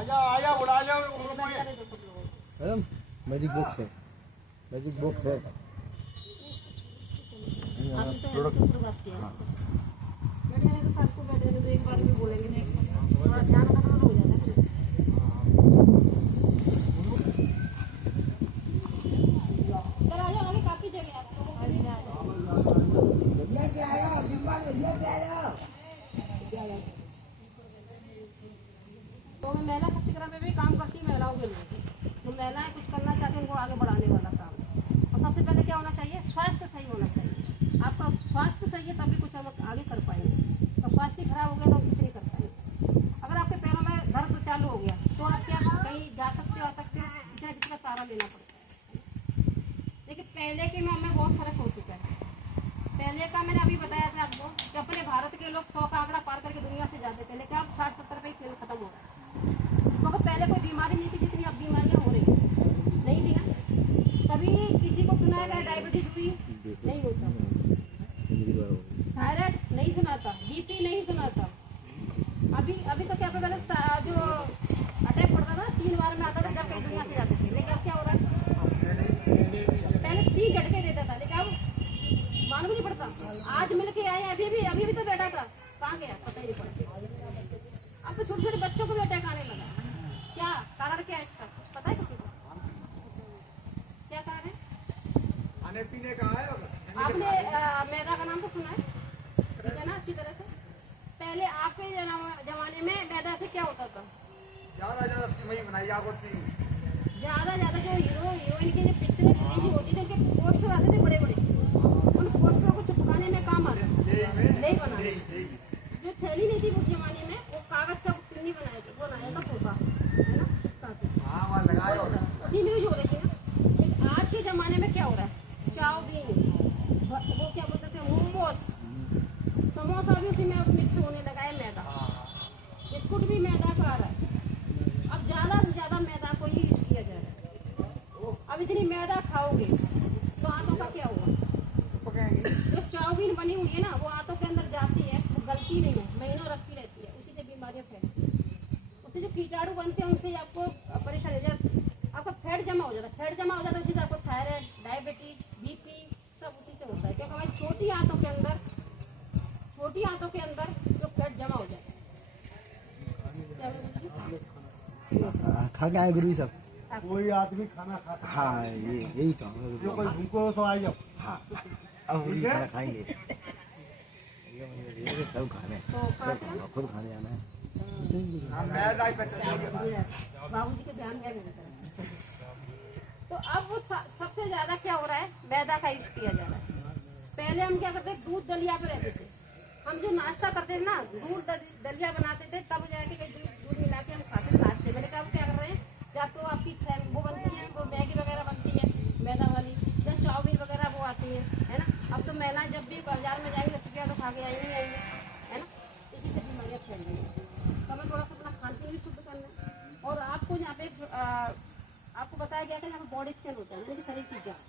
आजा उड़ा जाओ। मैडम मैजिक बॉक्स है, मैजिक बॉक्स है। आपने तो हेल्थ के ऊपर बात किया है। बैठे तो सबको बैठे तो एक बार भी बोलेंगे नहीं, थोड़ा ध्यान रखना हो जाता है। चल आ जाओ, आगे काफी जगह है आपको। तो मैं महिला सशक्तिकरण में भी काम करती हूँ महिलाओं के लिए। तो महिलाएं कुछ करना चाहती हैं, उनको आगे बढ़ाने वाला काम। और सबसे पहले क्या होना चाहिए, स्वास्थ्य सही होना चाहिए। आपका स्वास्थ्य सही है तभी कुछ हम आगे कर पाएंगे। तो स्वास्थ्य खराब हो गया तो कुछ नहीं कर पाएंगे। अगर आपके पैरों में दर्द चालू हो गया तो आप क्या कहीं जा सकते हो, आ सकते हो, किसी न किसी का सहारा लेना पड़ता है। लेकिन पहले के में बहुत फर्क हो चुका है। पहले का मैंने अभी बताया था आपको कि अपने भारत के लोग 100 का आंकड़ा पार करके दुनिया से जाते थे, लेकिन अब 60-70 पे ही खेल खत्म हो रहा है। क्योंकि पहले कोई बीमारी नहीं थी जितनी अब बीमारियां हो रही हैं। नहीं थी ना, कभी किसी को सुना है डायबिटीज भी नहीं होता, थायराइड नहीं सुना था, बीपी नहीं सुना था। अभी तो क्या पहले जो अटैक पड़ता था 3 बार में आता था जब कहीं दुनिया से जाते थे, लेकिन अब क्या हो रहा है, पहले 3 झटके देता था, लेकिन अब मालूम नहीं पड़ता। आज मिल के आए, अभी भी तो बैठा था, कहाँ गया पता ही नहीं पड़ता। अब तो छोटे छोटे बच्चों को भी अटैक आने लगा। क्या कारण क्या है इसका, पता है किसी को? क्या कारण है? खाने पीने का है। आपने मैदा का नाम तो सुना है, ठीक है ना, अच्छी तरह से। पहले आपके जमाने में मैदा से क्या होता था, ज्यादा सिमई बनाई जाती, ज्यादा जो हीरोइन की जो पिक्चरें रिलीज होती थी, उनके पोस्टर आते थे बड़े बड़े, उन पोस्टरों को चिपकाने में काम आता नहीं बना। जो थैली नहीं थी उस जमाने में, वो कागज का पिन्नी बनाया था, वो बनाया था पोपा, है ना, उसी में यूज हो रही थी ना। लेकिन आज के जमाने में क्या हो रहा है, चाउमीन, वो क्या बोलते थे, मोमोस, समोसा भी उसी में मिक्स होने लगा है, मैदा, बिस्कुट भी मैदा का आ रहा है। अब ज्यादा से ज्यादा मैदा को ही यूज किया जा रहा है। अब इतनी मैदा खाओगे तो आंतों का क्या होगा? जो चाउमीन बनी हुई है ना, वो आंतों के अंदर जाती है, वो गलती नहीं है, महीनों रखती रहती है, उसी से बीमारियां फैलती है। उससे जो कीटाणु बनते हैं उनसे आपको परेशानी हो जाती है, आपका फैट जमा हो जाता है, फैट जमा हो जाता है, उसी से आपको थायराइड, डायबिटीज, बीपी सब उसी से होता है। क्योंकि हमारी छोटी आंतों के अंदर जो फैट जमा हो जाता है। खा के आए गुरु सब, कोई आदमी खाना खाता। हाँ यही कहूँ, जो कोई भूखो तो आ जाओ। हाँ अब वही खाना खाएंगे, सब खाने, खुद खाने आना है। बाबूजी के ध्यान है मेरी तरफ। तो अब वो सबसे ज्यादा क्या हो रहा है, मैदा का यूज किया जा रहा है। पहले हम क्या करते, दूध दलिया पे रहते थे, हम जो नाश्ता करते थे ना, दूध दलिया बनाते थे, तब जाके दूध मिला के हम खाते थे नाश्ते में। अब क्या कर रहे हैं, या तो आपकी वो बनती है, वो मैगी वगैरह बनती है मैदा वाली, या चाउमीन वगैरह वो आती है ना। अब तो महिलाएं जब भी बाजार में जाएंगे तो क्या तो खा के आएंगे, है ना, इसी से बीमारियां फैल रही हैं। तो हमें थोड़ा सा अपना खान पीन भी शुद्ध करना है। और आपको यहाँ पे आपको बताया गया था यहाँ पे बॉडी स्कैन होता है, यानी शरीर की जाँच।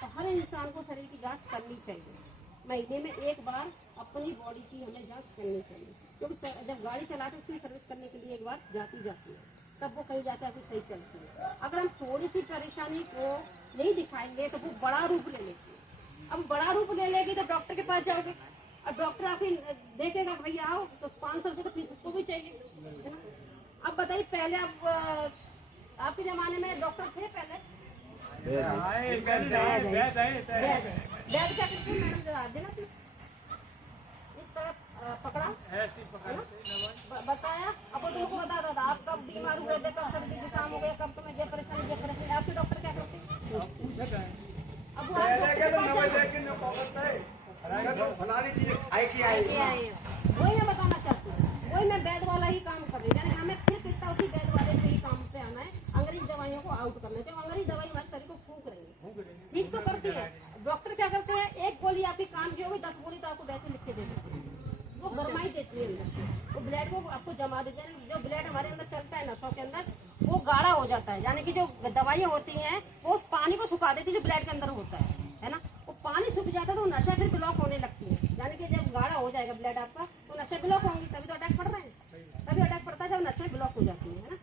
तो हर इंसान को शरीर की जाँच करनी चाहिए, महीने में एक बार अपनी बॉडी की हमें जाँच करनी चाहिए। क्योंकि जब गाड़ी चलाते हैं उसकी सर्विस करने के लिए एक बार जाती है, तब वो कहीं जाकर आपकी सही चलती है। अगर हम थोड़ी सी परेशानी को नहीं दिखाएंगे तो वो बड़ा रूप ले लेती है। अब बड़ा रूप ले लेगी तो डॉक्टर के पास जाओगे, और डॉक्टर आप देखेगा भैया आओ तो 500 रुपये तो फीस उसको भी चाहिए, है ना। अब बताइए, पहले आप आपके जमाने में डॉक्टर थे पहले, बैद क्या करते हैं मैडम, जरा देना प्लीज, इस तरफ पकड़ा बताया। अब वो तुमको बताता था आप कब बीमार हुए थे, कब सर्दी जुकाम हो गया, कब तुम्हें ये परेशानी। आपके डॉक्टर क्या करते हैं, अब वही मैं बताना चाहती हूँ, वही मैं बैद वाला ही काम कर रही हूँ। हमें फिर कितना उसी बैद वाले से ही काम पे आना है, अंग्रेजी दवाइयों को आउट करना है। तो अंग्रेजी दवाई हमारे शरीर को फूंक रही है, ठीक तो करती है। डॉक्टर क्या करते हैं, एक गोली आपकी काम की होगी, 10 गोली तो आपको वैसे लिख के दे देते हैं, वो गरमाई देती है अंदर से, वो ब्लड को आपको जमा देते हैं। जो ब्लड हमारे अंदर चलता है नसों के अंदर, वो गाढ़ा हो जाता है, यानी कि जो दवाइयाँ होती हैं वो उस पानी को सुखा देती है जो ब्लड के अंदर होता है ना। वो पानी सूख जाता है तो नशा फिर ब्लॉक होने लगती है, यानी कि जब गाढ़ा हो जाएगा ब्लड आपका तो नशे ब्लॉक होंगी, तभी तो अटैक पड़ रहे हैं, तभी अटैक पड़ता है जब नशे ब्लॉक हो जाती है ना।